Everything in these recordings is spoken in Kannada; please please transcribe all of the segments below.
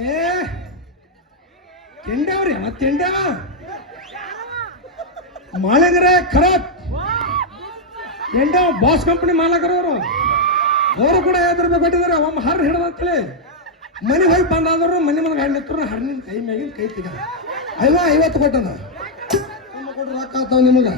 ಏ, ತಿಂಡವ್ರಿ ಮತ್ ತಿಂಡ? ಮಾಳಂಗ್ರ ಖರಾಬ್. ಎಂಡ ಬಾಸ್ ಕಂಪನಿ ಮಾಲಕರು ಅವರು ಅವರು ಕೂಡ ರೂಪಾಯಿ ಕೊಟ್ಟಿದ್ದಾರೆ, ಒಮ್ಮ ಹರ್ ಹಿಡ್ದಂತೇಳಿ ಮನೆ ಹೋಗಿ ಬಂದಾದ್ರು ಮನೆ ಮನೆಗೆ ಹಣ್ಣು ನಿಂತರು ಹಣ್ಣಿನ ಕೈ ಮ್ಯಾಗಿನ ಕೈ ತೆಗ ಐವ ಐವತ್ತು ಕೊಟ್ಟನ? ಕೊಟ್ಟು ರೊಕ್ಕ ಆಗ್ತಾವ ನಿಮಗೆ?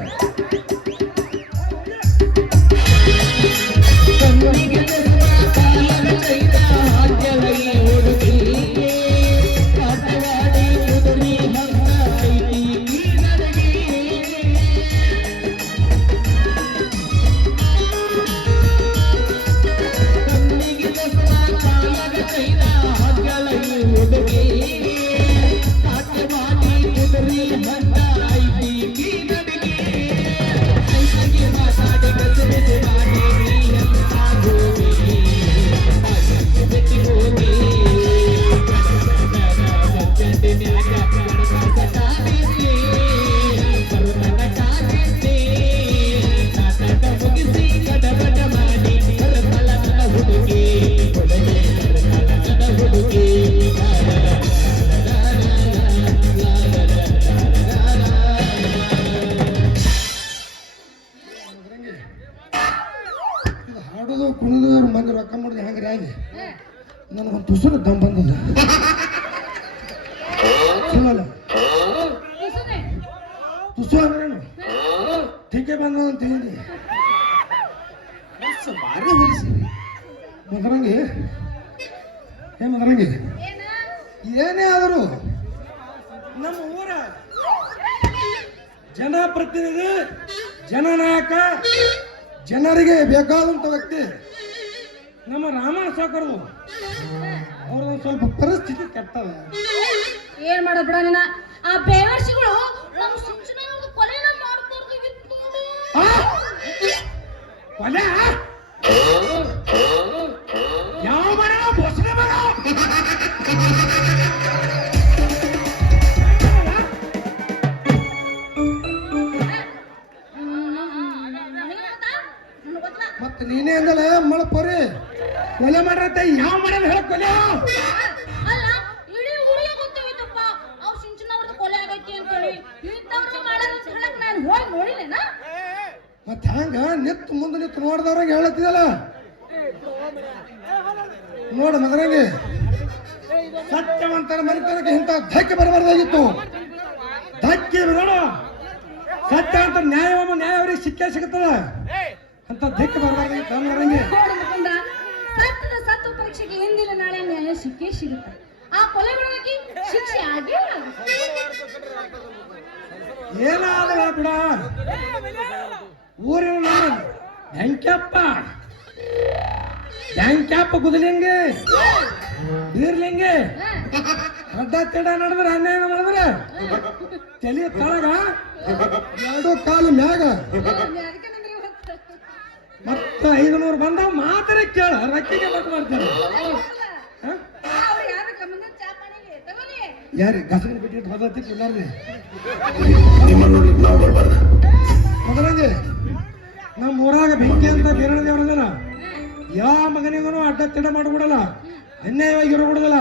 ಕುಣಿದು ಮಂದಿ ರೊಕ್ಕ ಮಾಡಿದ್ರೆ ಹೆಂಗ್ರಿ ಆಗಿ? ನನಗೊಂದು ತುಸುರು ದಮ್ ಬಂದದ. ತುಸು ಅಂದ್ರೇನು ತಿಕ್ಕೆ ಬಂದದ ಅಂತ ಹೇಳಿ ಭಾರಿ ಮದರಂಗಿ ಏ ಮದರಂಗಿ ಏನೇ ಆದರೂ ನಮ್ಮ ಊರ ಜನಪ್ರತಿನಿಧಿ ಜನನಾಯಕ ಜನರಿಗೆ ಬೇಕಾದಂಥ ವ್ಯಕ್ತಿ. ನಮ್ಮ ರಾಮಣ್ಣ ಸಾಕರು ಅವ್ರದ್ದು ಸ್ವಲ್ಪ ಪರಿಸ್ಥಿತಿ ಕೆಟ್ಟದ. ಏನ್ ಮಾಡೋದ್ ಬಿಡ ನಿನ್ನ ಆ ಬೇವರ್ಸಿಗಳು ನಮ್ಮ ಕೊಲೆನ? ಕೊಲೆ? ಯಾವ ಮರ ಬಸರೆ ಮರ ಮತ್ತೆ ನೀನೇ ಅಂದಲ್ಲ ಮಳಪರಿ ಕೊಲೆ ಮಾಡ್ರತ್ತ ಯಾವ ಮರ ಹೇಳ ಕೊಲೆ? ಅಲ್ಲ ಇಡೀ ಊರಿಗೆ ಗೊತ್ತಾಗಿತ್ತಪ್ಪ ಅವ್ರ ಸಿಂಚನ ಅವ್ರದ್ದು ಕೊಲೆ ಆಗೈತಿ ಅಂತೇಳಿ. ಇಂಥವ್ರು ಮಾಡೋದು ಅಂತ ಹೇಳಕ್ ನಾನು ಹೋಗಿ ನೋಡಿಲ್ಲೇನ? ಮತ್ತೆ ಹಂಗ ನಿತ್ತು ಮುಂದೆ ನಿತ್ ನೋಡ್ದವ್ರಂಗೆ ಹೇಳತ್ತಿದಲ್ಲ ನೋಡ ಮದ್ರಂಗಿ ಸತ್ಯವಂತರ ಮನೆತನಕ್ಕೆ ಇಂಥ ಧಕ್ಕೆ ಬರಬಾರ್ದಾಗಿತ್ತು. ಧಕ್ಕೆ ನೋಡು. ಸತ್ಯವಂತ ನ್ಯಾಯವ ನ್ಯಾಯ ಅವ್ರಿಗೆ ಸಿಕ್ಕೇ ಸಿಗುತ್ತದ? ಅಂತ ಧಕ್ಕೆ ಬರಬಾರ್ದಾಗಿತ್ತು ಮಗರಂಗಿ. ಸತ್ತದ ಪರೀಕ್ಷೆಗೆ ಹಿಂದಿನ ನಾಳೆ ನ್ಯಾಯ ಸಿಕ್ಕೇ ಸಿಗುತ್ತೆ. ಆ ಕೊಲೆಗಳಿಗೆ ಶಿಕ್ಷೆ ಆಗೇ ಆಗುತ್ತೆ. ಏನಾದ್ರ ಬಿಡ ಊರಿನ ಹೆಂಕ್ಯಪ್ಪ ಹೆಂಕ್ಯಪ್ಪ ಬ್ಯಾಂಕ್ಯಪ್ಪ ಗುದಲಿಂಗೆ. ಬೀರ್ಲಿಂಗೆ. ಅಡ್ಡ ತಿಡ ನಡೆದ್ರೆ ಅನ್ಯಾಯ ಮಾಡಿದ್ರೆ. ತಲೆ ತಳಗ ಎರಡು ಕಾಲು ಮ್ಯಾಗ. ಐದುನೂರು ಬಂದ ಮಾತ್ರ ಕೇಳ ರಕ್ಕಿಗೆ ಬಟ್ ಮಾಡ್ತಾರೆ ಯಾರಿ ಅವ್ರು ಯಾರ ಗಮನ ಚಾಪಣಿಗೆ ತಗೊಳ್ಳಿ ಯಾರಿಗೆ ಗಸಗನ ಬಿಟ್ಟಿಟ್ಟು ಹೋದತ್ತಿ ಪಿಲ್ಲರ್ಲಿ ನಿಮ್ಮನ್ನು ನಾವು ಬರಬಾರ್ದು ಮೊದಲಂಗೆ ನಮ್ಮ ಊರಾಗ ಬೆಂಕಿ ಅಂತ ಬೇರೆ ದೇವ್ರದಲ್ಲ ಯಾವ ಮಗನಿಗೂ ಅಡ್ಡ ತಿಡ ಮಾಡ್ಬಿಡಲ್ಲ. ಅನ್ಯಾಯವಾಗಿ ಇರೋಬಿಡದಲ್ಲ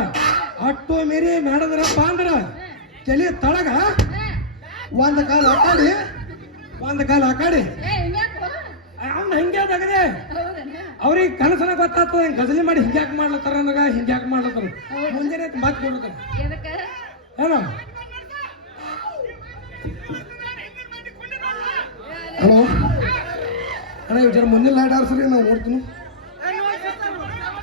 ಅಟ್ಟು ಮೀರಿ ಮಾಡಿದ್ರಪ್ಪ ಅಂದ್ರೆ ತಲೆ ತಳಗ. ಒಂದ್ ಕಾಲ ಹಾಕಾಡಿ ಒಂದ್ ಕಾಲ ಹಾಕಾಡಿ. ಅವ್ನ ಹಂಗೆ ಅದಾಗದೆ ಅವ್ರಿಗೆ ಕನಸನ ಗೊತ್ತಾಗ್ತದ ಗಜಲಿ ಮಾಡಿ ಹಿಂಗ್ಯಾಕ್ ಮಾಡ್ಲತ್ತಾರ ನನಗ ಹಿಂಗ್ಯಾಕ್ ಮಾಡ್ಲತ್ತಾರ? ಮುಂಜಾನೆ ಮಾತು ಕೊಡ್ತಾರೆ ಏನೋ? ಹಲೋ ಅಣ್ಣ ಇವ್ ಜರ ಮುಂದಿನ ಲೈಟ್ ಆರ್ಸ್ರಿ ನಾವು ನೋಡ್ತೀನಿ